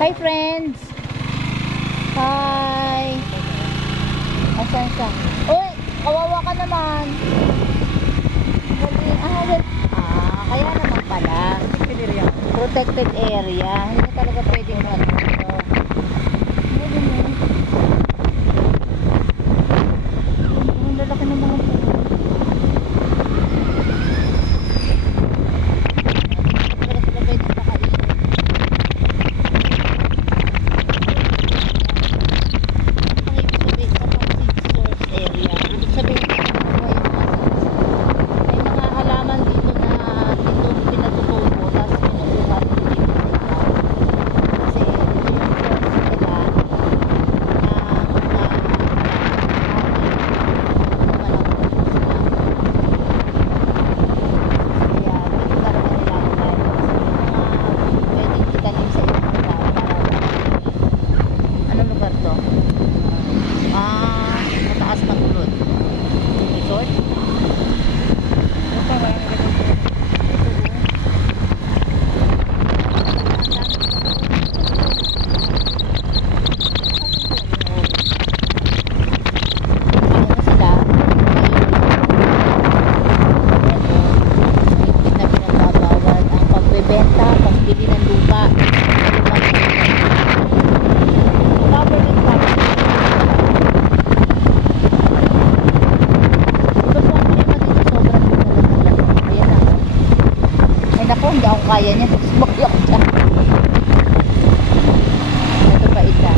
Hi friends! Hi! Asan siya? Uy! Kawawa ka naman! Kaya naman pala. Protected area. Hindi na talaga pwedeng ano. Ang lalaki ng mga puno. Kaya niya, sumakay ako dyan. Ito pa isa.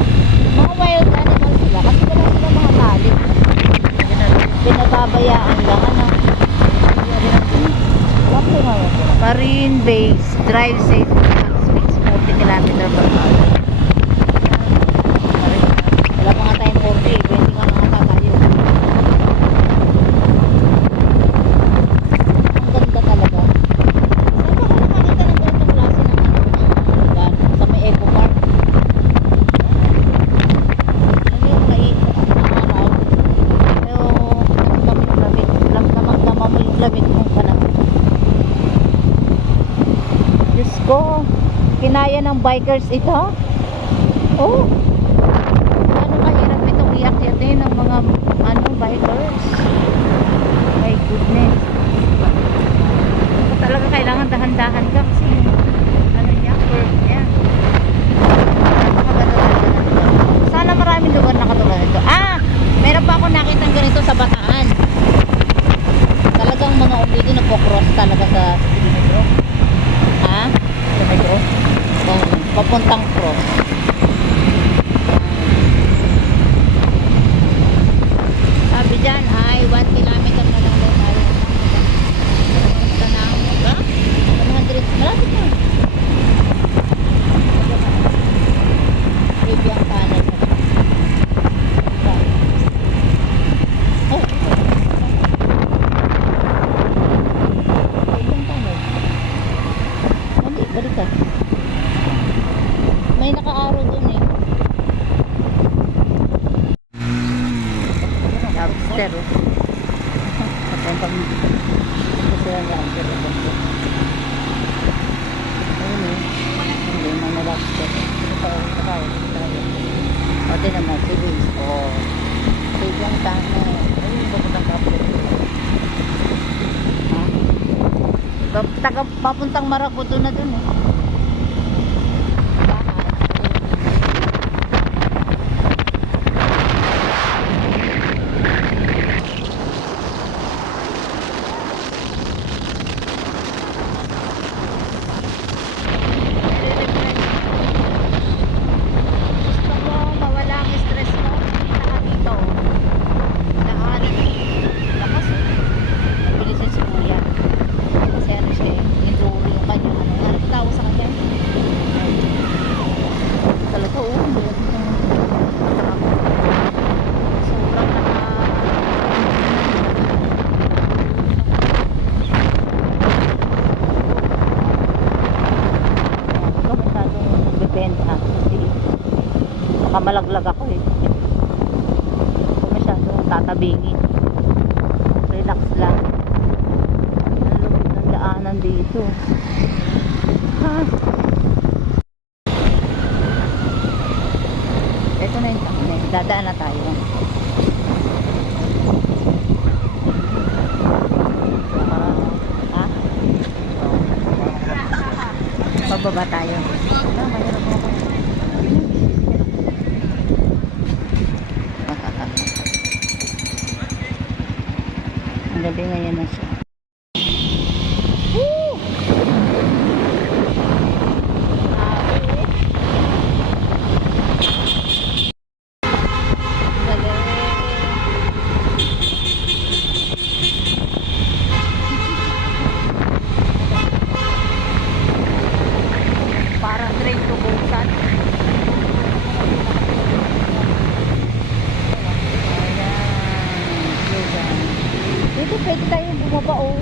Mga wild animals sila kasi wala sila mga tali. Pinababayaan lang, ano. Marine base, drive safe, speeds 40 km per hour. Wala pa nga tayong 40, 20 nga mga tatayo. Ang ganda talaga. Kinaya ng bikers ito. Oh, ano kahirap itong iakyat din ng mga bikers. My goodness. Talaga kailangan dahan-dahan ka kasi niya, curve niya. Sana maraming lugar na katulad nito. Meron pa ako nakita ganito sa Bataan. Talagang mga umbido nagpo-cross talaga sa metro. Sa metro? Papuntang cross. Sabi dyan ay 1 kilometer na lang daw tayo. Ito na, 100, malapit na. Review ang panel. Balik ka. May naka-araw dun eh. Lobster oh. Papuntang kasi ang lobster oh. Ayun eh. Hindi mga lobster. O din naman sige. Sige ang tano. Ayun papuntang kapit. Papuntang Maracuto na dun eh. Malaglag ako eh. Masyadong tatabingin. Relax lang. Ang lupit ng daanan dito. Ha? Pagbaba tayo. Ah, mahirap ako. Ang gabi ngayon na siya. Woo! Parang train to Busan. Dito pwede tayong bumaba oh.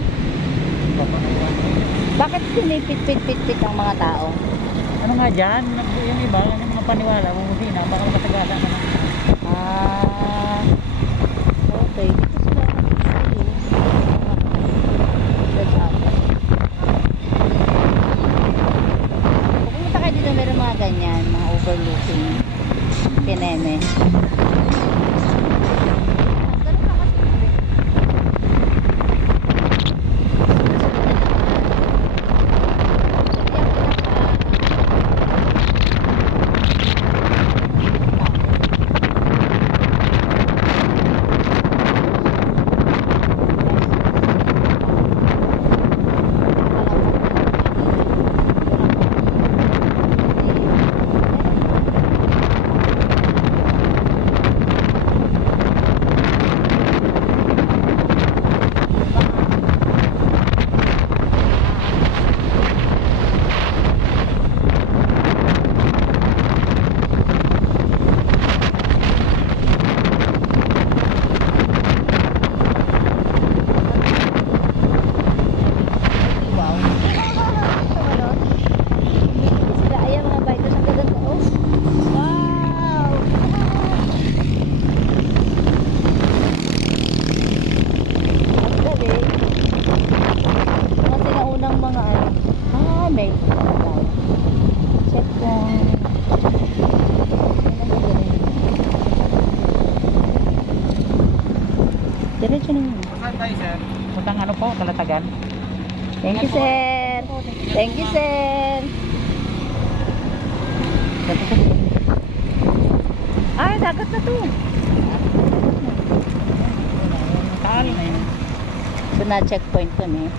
Bakit sinipit-pit-pit-pit ang mga tao? Ano nga dyan? Yung iba, yung mga paniwala, bumudi na, baka matagasa na. Ah, okay. Dito sila. Kung pumunta kayo dito, meron mga ganyan, mga overlooking. Pineme. Diretso na yun. Saan tayo, sir? Puntang ano po, Talatagan? Thank you, sir. Thank you, sir. Ay, dagat na to. Tari na yun. So, na-checkpoint kami.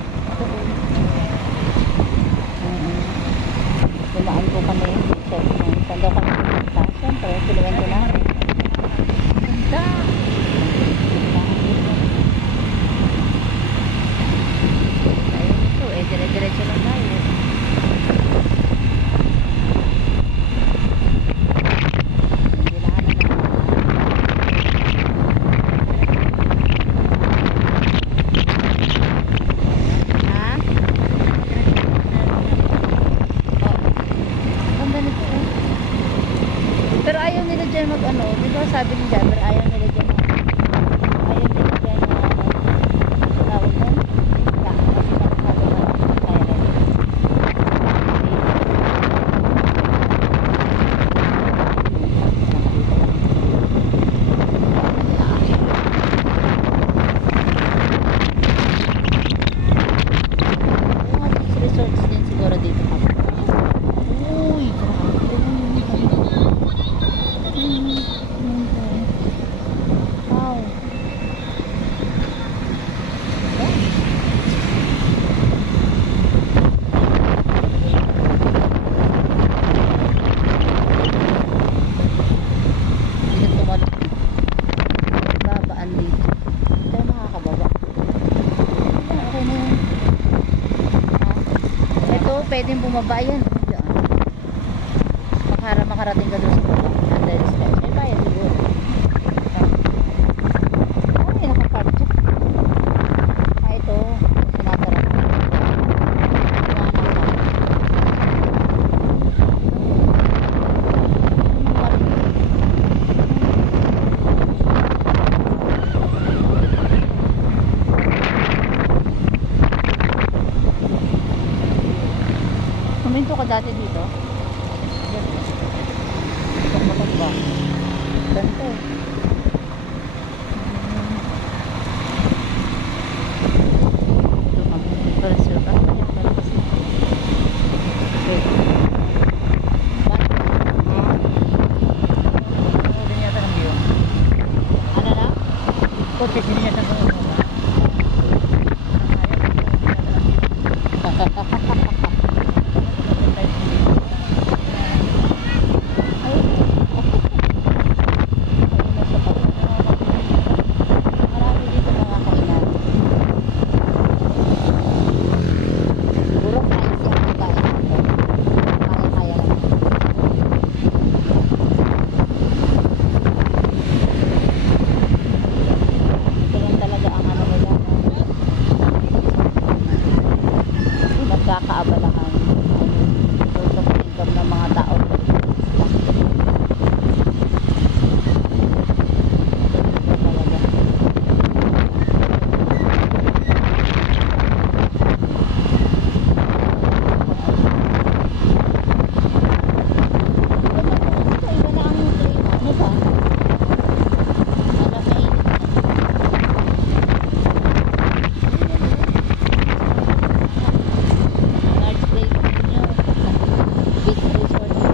Dumaan po kami. Checkpoint. Saan daw kami pumunta? Siyempre, siluwan ko namin. Ganda. Ayun ito. Dire-diretso lang tayo. Pero ayaw nila dyan mag ano, di ba sabi ni Jabber, ayaw nila dyan ayaw nila dyan tawag doon? Resorts din siguro dito. Uy, wow. Dito tumalok. Babaan dito. Hindi tayo makakababa. Okay na yun. Ito, pwedeng bumaba yan. Para makarating ka doon sa baba. Under the steps. May bayad siguro. Ay, nakapark dyan. Ah, ito. Sinasarap. Kuminto ka kotse, siniyas ang mga. Ay, marami dito mga kainan. Siguro kain siya ang pagkain dito. Kaya-kaya lang. Ito lang talaga ang ano nila. Nagkakaabalahan. Source of income ng mga tao. Ito talaga. Iba na ang train. Ano ba? Malamig. Large lake nyo. Beach resort na.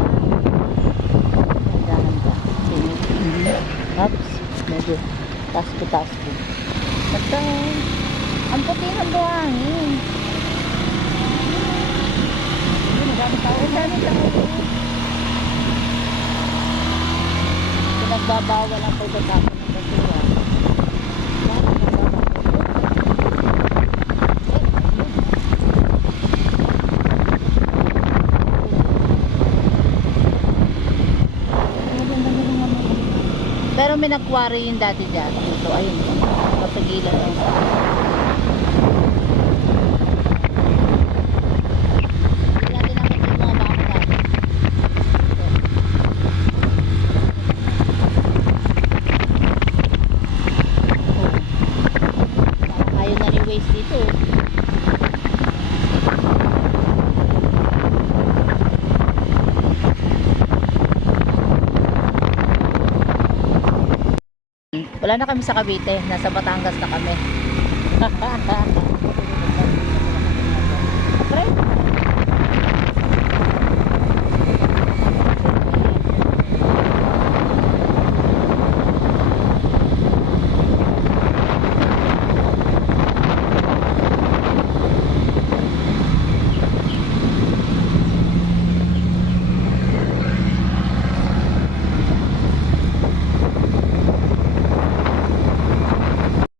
Nandahan ka. Oops. Medyo tasko-tasko. Basta, ang puti ng buhangin. Madami tao. Madami tao. Pinagbabawal ang pagkatapon ng basura. Pero may nag-quarry yung dati dyan. Dito, ayun. Kapigilan lang sa hindi natin nakita yung mga bako dati. Parang ayaw na ni waste dito. Wala na kami sa Cavite. Nasa Batangas na kami.